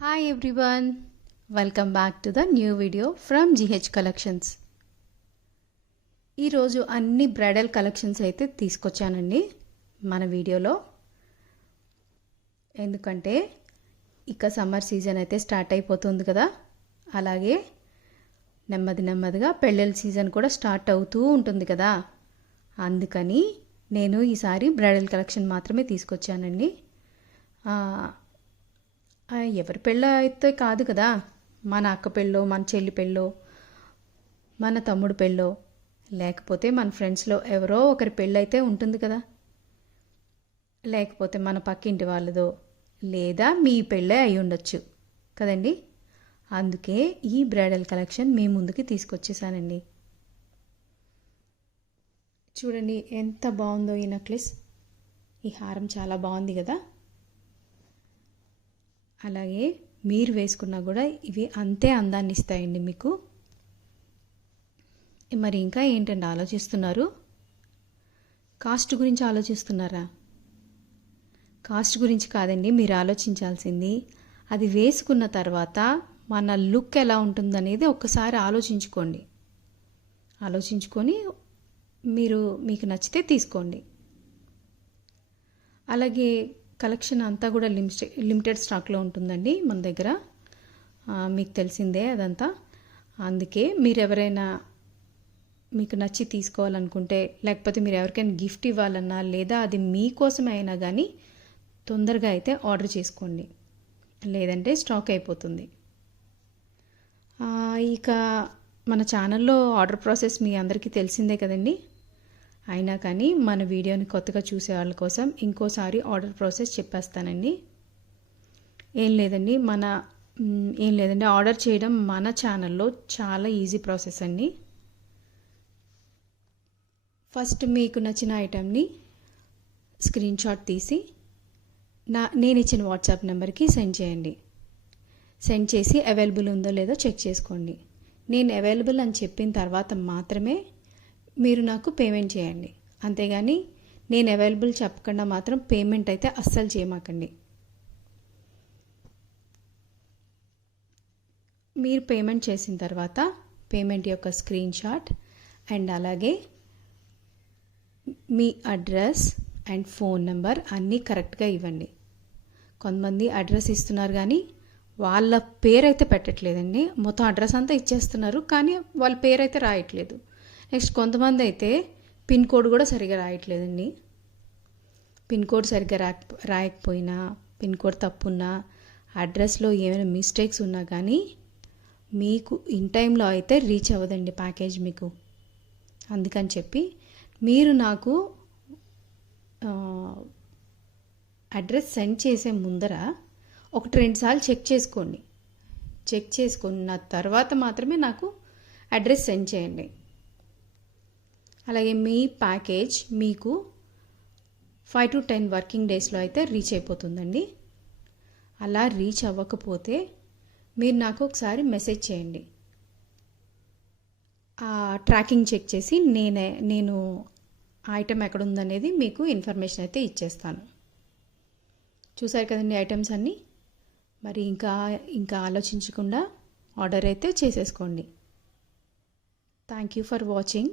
Hi everyone, welcome back to the new video from GH Collections. ఈరోజు అన్ని bridal collections అయితే తీసుకొచ్చానండి మన వీడియోలో. ఎందుకంటే ఇక సమ్మర్ సీజన్ అయితే స్టార్ట్ అయిపోతుంది కదా, అలాగే నెమ్మదిగా పెళ్ళిళ్ళ సీజన్ కూడా స్టార్ట్ అవుతూ ఉంటుంది కదా. అందుకని నేను ఈసారి బ్రైడల్ కలెక్షన్ మాత్రమే తీసుకొచ్చానండి. ఎవరి పెళ్ళో అయితే కాదు కదా, మన అక్క పెళ్ళో, మన చెల్లి పెళ్ళో, మన తమ్ముడు పెళ్ళో, లేకపోతే మన ఫ్రెండ్స్లో ఎవరో ఒకరి పెళ్ళి అయితే ఉంటుంది కదా, లేకపోతే మన పక్కింటి వాళ్ళదో, లేదా మీ పెళ్ళే అయి ఉండొచ్చు కదండి. అందుకే ఈ బ్రైడల్ కలెక్షన్ మీ ముందుకి తీసుకొచ్చేసానండి. చూడండి ఎంత బాగుందో ఈ నెక్లెస్, ఈ హారం చాలా బాగుంది కదా. అలాగే మీరు వేసుకున్నా కూడా ఇవి అంతే అందాన్ని ఇస్తాయండి మీకు. మరి ఇంకా ఏంటంటే ఆలోచిస్తున్నారు, కాస్ట్ గురించి ఆలోచిస్తున్నారా? కాస్ట్ గురించి కాదండి మీరు ఆలోచించాల్సింది, అది వేసుకున్న తర్వాత మన లుక్ ఎలా ఉంటుందనేది ఒక్కసారి ఆలోచించుకొని మీకు నచ్చితే తీసుకోండి. అలాగే కలెక్షన్ అంతా కూడా లిమిటెడ్ స్టాక్లో ఉంటుందండి మన దగ్గర, మీకు తెలిసిందే అదంతా. అందుకే మీరు ఎవరైనా మీకు నచ్చి తీసుకోవాలనుకుంటే, లేకపోతే మీరు ఎవరికైనా గిఫ్ట్ ఇవ్వాలన్నా, లేదా అది మీకోసమే అయినా కానీ తొందరగా అయితే ఆర్డర్ చేసుకోండి, లేదంటే స్టాక్ అయిపోతుంది. ఇక మన ఛానల్లో ఆర్డర్ ప్రాసెస్ మీ అందరికీ తెలిసిందే కదండి. అయినా కానీ మన వీడియోని కొత్తగా చూసే వాళ్ళ కోసం ఇంకోసారి ఆర్డర్ ప్రాసెస్ చెప్పేస్తానండి. ఏం లేదండి ఆర్డర్ చేయడం మన ఛానల్లో చాలా ఈజీ ప్రాసెస్ అండి. ఫస్ట్ మీకు నచ్చిన ఐటెంని స్క్రీన్ షాట్ తీసి నేను ఇచ్చిన వాట్సాప్ నెంబర్కి సెండ్ చేయండి. సెండ్ చేసి అవైలబుల్ ఉందో లేదో చెక్ చేసుకోండి. నేను అవైలబుల్ అని చెప్పిన తర్వాత మాత్రమే మీరు నాకు పేమెంట్ చేయండి. అంతేగాని నేను అవైలబుల్ చెప్పకుండా మాత్రం పేమెంట్ అయితే అస్సలు చేయమాకండి. మీరు పేమెంట్ చేసిన తర్వాత పేమెంట్ యొక్క స్క్రీన్ షాట్ అండ్ అలాగే మీ అడ్రస్ అండ్ ఫోన్ నెంబర్ అన్నీ కరెక్ట్గా ఇవ్వండి. కొంతమంది అడ్రస్ ఇస్తున్నారు కానీ వాళ్ళ పేరు అయితే పెట్టట్లేదండి, మొత్తం అడ్రస్ అంతా ఇచ్చేస్తున్నారు కానీ వాళ్ళ పేరు అయితే రాయట్లేదు. నెక్స్ట్ కొంతమంది అయితే పిన్ కోడ్ కూడా సరిగ్గా రాయట్లేదండి. పిన్ కోడ్ సరిగ్గా రాయకపోయినా, పిన్ కోడ్ తప్పున్నా, అడ్రస్లో ఏమైనా మిస్టేక్స్ ఉన్నా కానీ మీకు ఇన్ టైంలో అయితే రీచ్ అవ్వదండి ప్యాకేజ్ మీకు. అందుకని చెప్పి మీరు నాకు అడ్రస్ సెండ్ చేసే ముందర 1-2 సార్లు చెక్ చేసుకున్న తర్వాత మాత్రమే నాకు అడ్రస్ సెండ్ చేయండి. అలాగే మీ ప్యాకేజ్ మీకు 5 to 10 వర్కింగ్ డేస్లో అయితే రీచ్ అయిపోతుందండి. అలా రీచ్ అవ్వకపోతే మీరు నాకు ఒకసారి మెసేజ్ చేయండి. ట్రాకింగ్ చెక్ చేసి నేను ఐటెం ఎక్కడుందనేది మీకు ఇన్ఫర్మేషన్ అయితే ఇచ్చేస్తాను. చూసారు కదండి ఐటమ్స్ అన్నీ. మరి ఇంకా ఆలోచించకుండా ఆర్డర్ అయితే చేసేసుకోండి. Thank you for watching.